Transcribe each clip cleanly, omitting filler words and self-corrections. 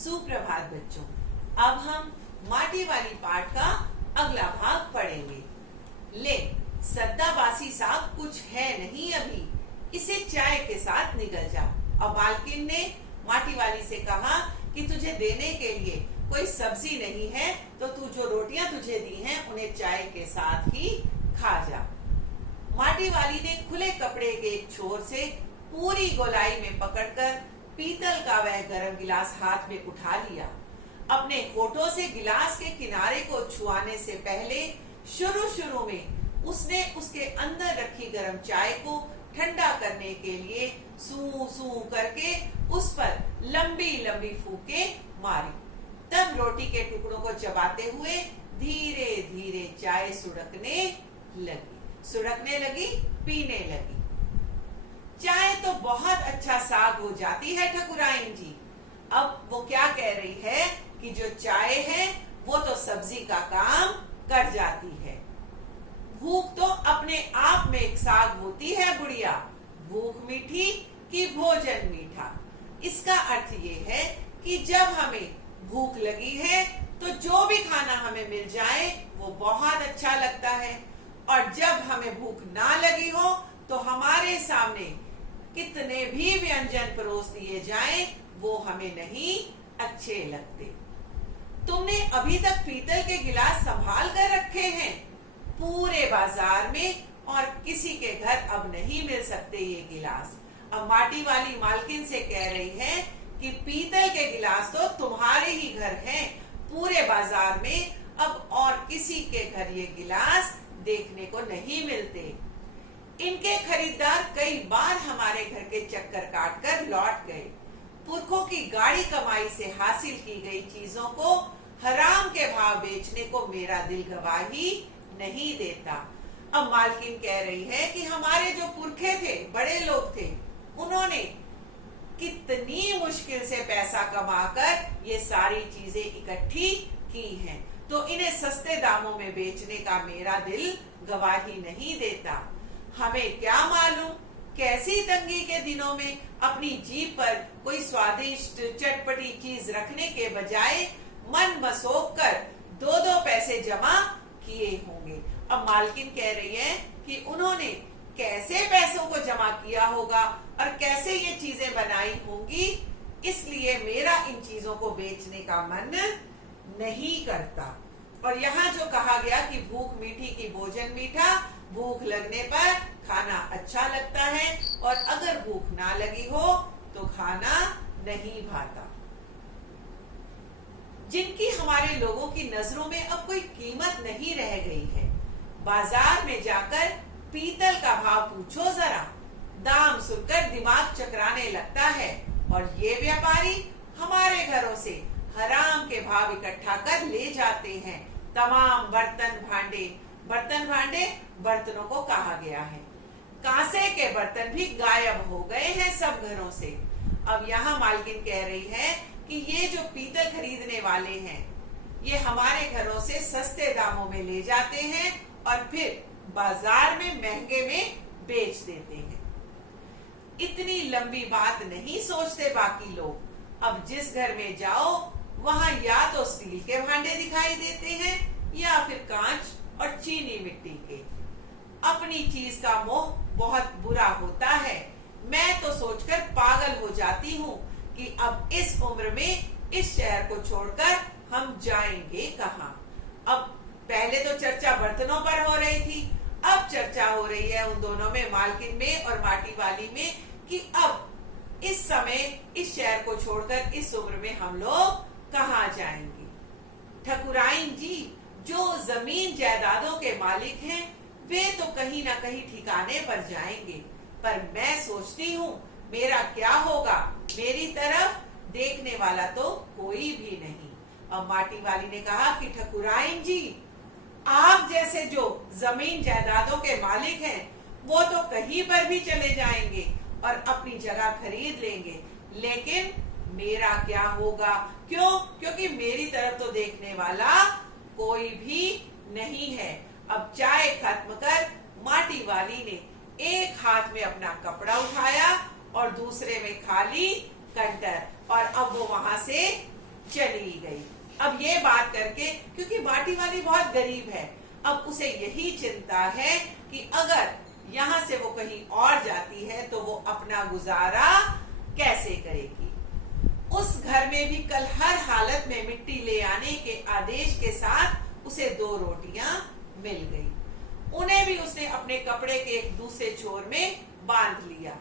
सुप्रभात बच्चों। अब हम माटी वाली पाठ का अगला भाग पढ़ेंगे। ले, सद्दाबासी साहब कुछ है नहीं अभी, इसे चाय के साथ निगल जा। अब मालकिन ने माटी वाली से कहा कि तुझे देने के लिए कोई सब्जी नहीं है, तो तू जो रोटियां तुझे दी हैं उन्हें चाय के साथ ही खा जा। माटी वाली ने खुले कपड़े के एक छोर से पूरी गोलाई में पकड़कर पीतल का वह गर्म गिलास हाथ में उठा लिया। अपने होठों से गिलास के किनारे को छुआने से पहले शुरू में उसने उसके अंदर रखी गर्म चाय को ठंडा करने के लिए सू सू करके उस पर लंबी लंबी फूंके मारी। तब रोटी के टुकड़ों को चबाते हुए धीरे धीरे चाय सुड़कने लगी, पीने लगी। चाय तो बहुत अच्छा साग हो जाती है ठकुराइन जी। अब वो क्या कह रही है कि जो चाय है वो तो सब्जी का काम कर जाती है। भूख तो अपने आप में एक साग होती है बुढ़िया, भूख मीठी कि भोजन मीठा। इसका अर्थ ये है कि जब हमें भूख लगी है तो जो भी खाना हमें मिल जाए वो बहुत अच्छा लगता है, और जब हमें भूख ना लगी हो तो हमारे सामने कितने भी व्यंजन परोस दिए जाएं वो हमें नहीं अच्छे लगते। तुमने अभी तक पीतल के गिलास संभाल कर रखे हैं, पूरे बाजार में और किसी के घर अब नहीं मिल सकते ये गिलास। अब माटी वाली मालकिन से कह रही है कि पीतल के गिलास तो तुम्हारे ही घर हैं, पूरे बाजार में अब और किसी के घर ये गिलास देखने को नहीं मिलते। इनके खरीदार कई बार हमारे घर के चक्कर काटकर लौट गए। पुरखों की गाड़ी कमाई से हासिल की गई चीजों को हराम के भाव बेचने को मेरा दिल गवाही नहीं देता। अब मालकिन कह रही है कि हमारे जो पुरखे थे, बड़े लोग थे, उन्होंने कितनी मुश्किल से पैसा कमाकर ये सारी चीजें इकट्ठी की हैं, तो इन्हें सस्ते दामों में बेचने का मेरा दिल गवाही नहीं देता। हमें क्या मालूम कैसी तंगी के दिनों में अपनी जीभ पर कोई स्वादिष्ट चटपटी चीज रखने के बजाय मन मसोक कर 2-2 पैसे जमा किए होंगे। अब मालकिन कह रही है कि उन्होंने कैसे पैसों को जमा किया होगा और कैसे ये चीजें बनाई होंगी, इसलिए मेरा इन चीजों को बेचने का मन नहीं करता। और यहाँ जो कहा गया कि भूख मीठी की भोजन मीठा, भूख लगने पर खाना अच्छा लगता है और अगर भूख ना लगी हो तो खाना नहीं भाता। जिनकी हमारे लोगों की नजरों में अब कोई कीमत नहीं रह गई है, बाजार में जाकर पीतल का भाव पूछो जरा, दाम सुनकर दिमाग चकराने लगता है। और ये व्यापारी हमारे घरों से हराम के भाव इकट्ठा कर ले जाते हैं। तमाम बर्तन भांडे बर्तनों को कहा गया है, कांसे के बर्तन भी गायब हो गए हैं सब घरों से। अब यहाँ मालकिन कह रही है कि ये जो पीतल खरीदने वाले हैं ये हमारे घरों से सस्ते दामों में ले जाते हैं और फिर बाजार में महंगे में बेच देते हैं। इतनी लंबी बात नहीं सोचते बाकी लोग। अब जिस घर में जाओ वहाँ या तो स्टील के भांडे दिखाई देते हैं या फिर कांच और चीनी मिट्टी के। अपनी चीज का मोह बहुत बुरा होता है। मैं तो सोचकर पागल हो जाती हूँ कि अब इस उम्र में इस शहर को छोड़कर हम जाएंगे कहाँ। अब पहले तो चर्चा बर्तनों पर हो रही थी, अब चर्चा हो रही है उन दोनों में, मालकिन में और माटी वाली में, कि अब इस समय इस शहर को छोड़कर इस उम्र में हम लोग कहाँ जाएंगे। ठकुराइन जी जो जमीन जायदादों के मालिक हैं वे तो कहीं ना कहीं ठिकाने पर जाएंगे, पर मैं सोचती हूँ मेरा क्या होगा, मेरी तरफ देखने वाला तो कोई भी नहीं। अब माटी वाली ने कहा कि ठकुराइन जी आप जैसे जो जमीन जायदादों के मालिक हैं वो तो कहीं पर भी चले जाएंगे और अपनी जगह खरीद लेंगे, लेकिन मेरा क्या होगा? क्यों? क्योंकि मेरी तरफ तो देखने वाला कोई भी नहीं है। अब चाय खत्म कर माटी वाली ने एक हाथ में अपना कपड़ा उठाया और दूसरे में खाली कंटर, और अब वो वहां से चली गई। अब ये बात करके, क्योंकि बाटी वाली बहुत गरीब है, अब उसे यही चिंता है कि अगर यहाँ से वो कहीं और जाती है तो वो अपना गुजारा कैसे करेगी। उस घर में भी कल हर हालत में मिट्टी ले आने के आदेश के साथ उसे 2 रोटियां मिल गई। उन्हें भी उसने अपने कपड़े के एक दूसरे छोर में बांध लिया।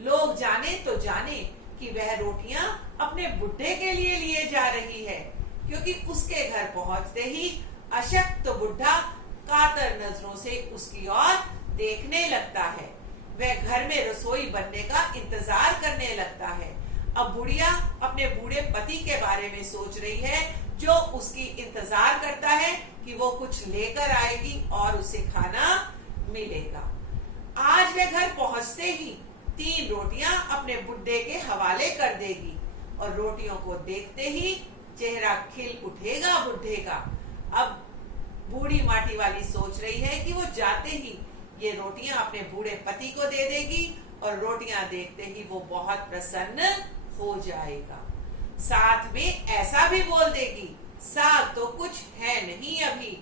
लोग जाने तो जाने कि वह रोटियां अपने बुढ़े के लिए जा रही है, क्योंकि उसके घर पहुंचते ही अशक्त बुढ़ा कातर नजरों से उसकी ओर देखने लगता है। वह घर में रसोई बनने का इंतजार करने लगता है। अब बुढ़िया अपने बूढ़े पति के बारे में सोच रही है, जो उसकी इंतजार करता है कि वो कुछ लेकर आएगी और उसे खाना मिलेगा। आज वह घर पहुंचते ही 3 रोटियां अपने बुढ़े के हवाले कर देगी और रोटियों को देखते ही चेहरा खिल उठेगा बुढ़े का। अब बूढ़ी माटी वाली सोच रही है कि वो जाते ही ये रोटियां अपने बूढ़े पति को दे देगी और रोटियां देखते ही वो बहुत प्रसन्न हो जाएगा। साथ में ऐसा भी बोल देगी, साग तो कुछ है नहीं अभी,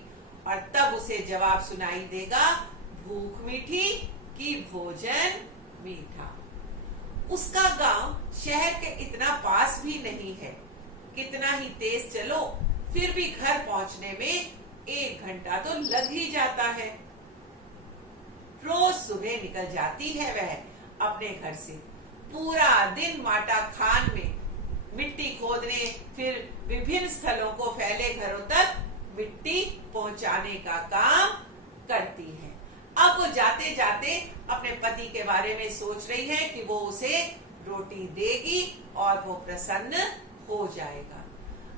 और तब उसे जवाब सुनाई देगा, भूख मीठी कि भोजन मीठा। उसका गांव शहर के इतना पास भी नहीं है। कितना ही तेज चलो फिर भी घर पहुंचने में 1 घंटा तो लग ही जाता है। रोज सुबह निकल जाती है वह अपने घर से। पूरा दिन माटा खान में मिट्टी खोदने, फिर विभिन्न स्थलों को फैले घरों तक मिट्टी पहुंचाने का काम करती है। अब वो जाते जाते अपने पति के बारे में सोच रही है कि वो उसे रोटी देगी और वो प्रसन्न हो जाएगा।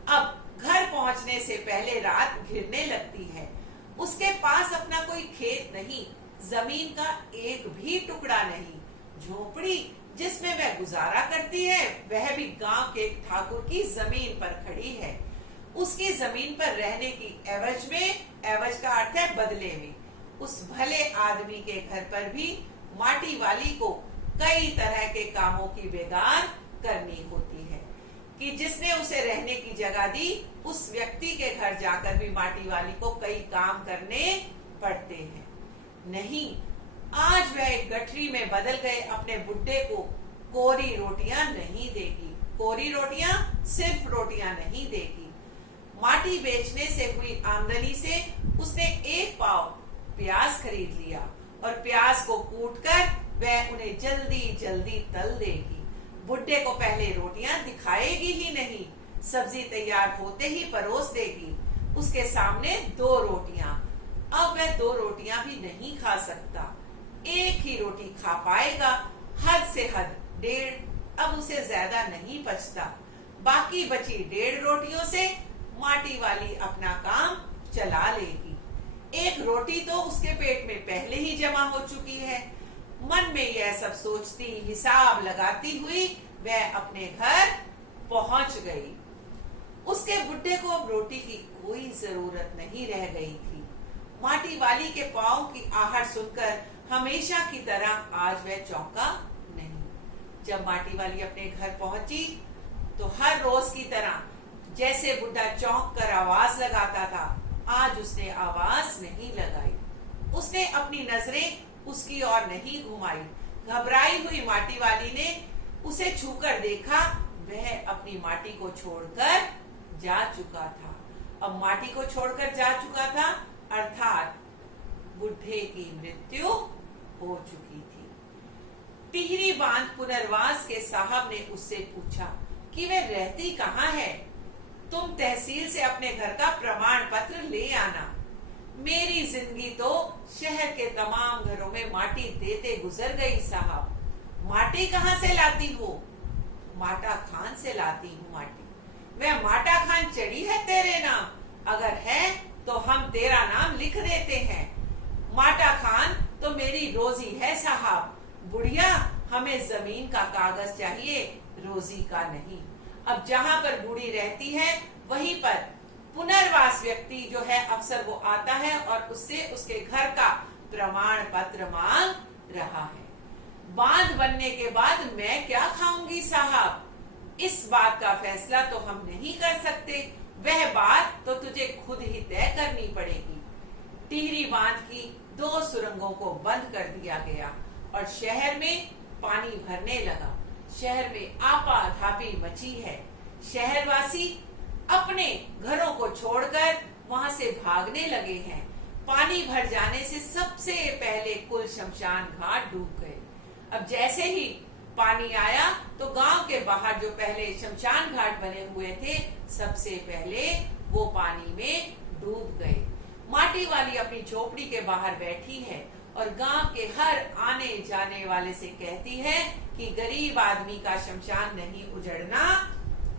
अब घर पहुंचने से पहले रात घिरने लगती है। उसके पास अपना कोई खेत नहीं, जमीन का एक भी टुकड़ा नहीं। झोपड़ी जिसमें वह गुजारा करती है वह भी गांव के एक ठाकुर की जमीन पर खड़ी है। उसकी जमीन पर रहने की एवज में, एवज का अर्थ है बदले में, उस भले आदमी के घर पर भी माटी वाली को कई तरह के कामों की बेगार करनी होती है कि जिसने उसे रहने की जगह दी उस व्यक्ति के घर जाकर भी माटी वाली को कई काम करने पड़ते हैं। नहीं, आज वह एक गठरी में बदल गए अपने बुड्ढे को कोरी रोटियां नहीं देगी। कोरी रोटियां सिर्फ रोटियां नहीं देगी। माटी बेचने से हुई आमदनी से उसने 1 पाव प्याज खरीद लिया और प्याज को कूटकर वह उन्हें जल्दी जल्दी तल देगी। बुड्ढे को पहले रोटियां दिखाएगी ही नहीं, सब्जी तैयार होते ही परोस देगी। उसके सामने 2 रोटियां। अब वह 2 रोटियां भी नहीं खा सकता, 1 ही रोटी खा पाएगा, हद से हद 1.5। अब उसे ज्यादा नहीं बचता। बाकी बची 1.5 रोटियों से माटी वाली अपना काम चला लेगी। 1 रोटी तो उसके पेट में पहले ही जमा हो चुकी है। मन में यह सब सोचती, हिसाब लगाती हुई वह अपने घर पहुंच गई। उसके बुड्ढे को अब रोटी की कोई जरूरत नहीं रह गई थी। माटी वाली के पांव की आहट सुनकर हमेशा की तरह आज वह चौंका नहीं। जब माटी वाली अपने घर पहुंची तो हर रोज की तरह जैसे बुड्ढा चौंक कर आवाज लगाता था, आज उसने आवाज नहीं लगाई। उसने अपनी नजरें उसकी ओर नहीं घुमाई। घबराई हुई माटी वाली ने उसे छूकर देखा, वह अपनी माटी को छोड़कर जा चुका था। अब माटी को छोड़कर जा चुका था अर्थात बुढ़े की मृत्यु हो चुकी थी। टिहरी बांध पुनर्वास के साहब ने उससे पूछा कि वह रहती कहाँ है। तुम तहसील से अपने घर का प्रमाण पत्र ले आना। मेरी जिंदगी तो शहर के तमाम घरों में माटी देते गुजर गई साहब। माटी कहाँ से लाती हो? माटा खान से लाती हूँ माटी। वह माटा खान चढ़ी है तेरे नाम? अगर है तो हम तेरा नाम लिख देते हैं। माटा खान तो मेरी रोजी है साहब। बुढ़िया, हमें जमीन का कागज चाहिए, रोजी का नहीं। अब जहाँ पर बूढ़ी रहती है वहीं पर पुनर्वास व्यक्ति जो है अफसर वो आता है और उससे उसके घर का प्रमाण पत्र मांग रहा है। बांध बनने के बाद मैं क्या खाऊंगी साहब? इस बात का फैसला तो हम नहीं कर सकते, वह बात तो तुझे खुद ही तय करनी पड़ेगी। टिहरी बांध की 2 सुरंगों को बंद कर दिया गया और शहर में पानी भरने लगा। शहर में आपाधापी मची है। शहरवासी अपने घरों को छोड़कर वहां से भागने लगे हैं। पानी भर जाने से सबसे पहले कुल शमशान घाट डूब गए। अब जैसे ही पानी आया तो गांव के बाहर जो पहले शमशान घाट बने हुए थे, सबसे पहले वो पानी में डूब गए। माटी वाली अपनी झोपड़ी के बाहर बैठी है और गांव के हर आने जाने वाले से कहती है कि गरीब आदमी का शमशान नहीं उजड़ना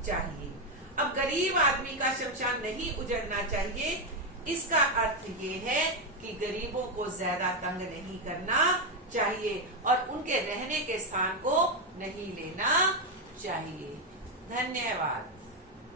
चाहिए। अब गरीब आदमी का शमशान नहीं उजड़ना चाहिए, इसका अर्थ ये है कि गरीबों को ज्यादा तंग नहीं करना चाहिए और उनके रहने के स्थान को नहीं लेना चाहिए। धन्यवाद।